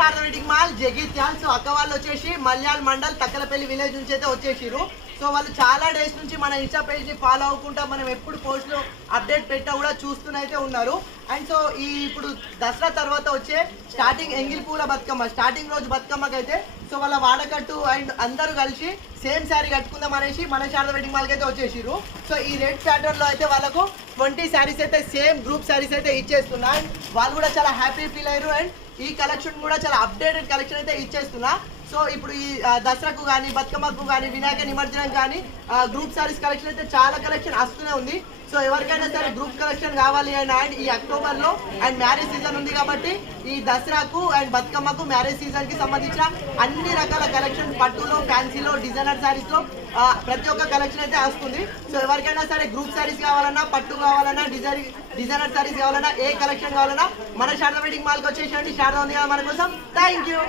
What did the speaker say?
Sharada wedding mall Jagtial. So అక్క వాళ్ళు వచ్చేసి మల్యాల్ మండల్ తక్కలపల్లి విలేజ్ నుంచి అయితే వచ్చేసిరు. సో వాళ్ళు చాలా డేస్ నుంచి మన ఇన్స్టా పేజ్ ని ఫాలో అవ్వకుండా మనం ఎప్పుడు పోస్ట్లో అప్డేట్ పెట్టా కూడా చూస్తూనైతే ఉన్నారు. అండ్ సో ఈ ఇప్పుడు దసరా తర్వాత వచ్చే స్టార్టింగ్ ఎంగిల్ పూల బతుకమ్మ స్టార్టింగ్ రోజు బతుకమ్మకి అయితే సో వాళ్ళ వాడకట్టు అండ్ అందరూ కలిసి సేమ్ శారీ కట్టుకుందాం అనేసి మన శారదా వెడ్డింగ్ మాల్కి అయితే వచ్చేసిరు. సో ఈ రెడ్ ప్యాటర్న్ లో అయితే వాళ్ళకు 20 శారీస్ అయితే సేమ్ గ్రూప్ శారీస్ అయితే ఇచ్చేస్తున్నా. అండ్ వాళ్ళు కూడా చాలా హ్యాపీ ఫీల్ అయ్యారు. అండ్ ఈ కలెక్షన్ కూడా చాలా అప్డేటెడ్ కలెక్షన్ అయితే ఇచ్చేస్తున్నా. సో ఇప్పుడు ఈ దసరాకు కానీ బతుకమ్మకు కానీ వినాయక నిమజ్జనం కానీ గ్రూప్ సారీస్ కలెక్షన్ అయితే చాలా కలెక్షన్ వస్తూనే ఉంది. సో ఎవరికైనా సరే గ్రూప్ కలెక్షన్ కావాలి అండ్ ఈ అక్టోబర్లో అండ్ మ్యారేజ్ సీజన్ ఉంది కాబట్టి ఈ దసరాకు అండ్ బతుకమ్మకు మ్యారేజ్ సీజన్కి సంబంధించిన అన్ని రకాల కలెక్షన్ పట్టులో ఫ్యాన్సీలో డిజైనర్ శారీస్లో ప్రతి ఒక్క కలెక్షన్ అయితే వస్తుంది. సో ఎవరికైనా సరే గ్రూప్ శారీస్ కావాలన్నా పట్టు కావాలన్నా డిజైనర్ శారీస్ కావాలన్నా ఏ కలెక్షన్ కావాలన్నా మన శారదా వెడ్డింగ్ మాల్కి వచ్చేసేయండి. శారదా ఉంది కదా మన కోసం. Thank you.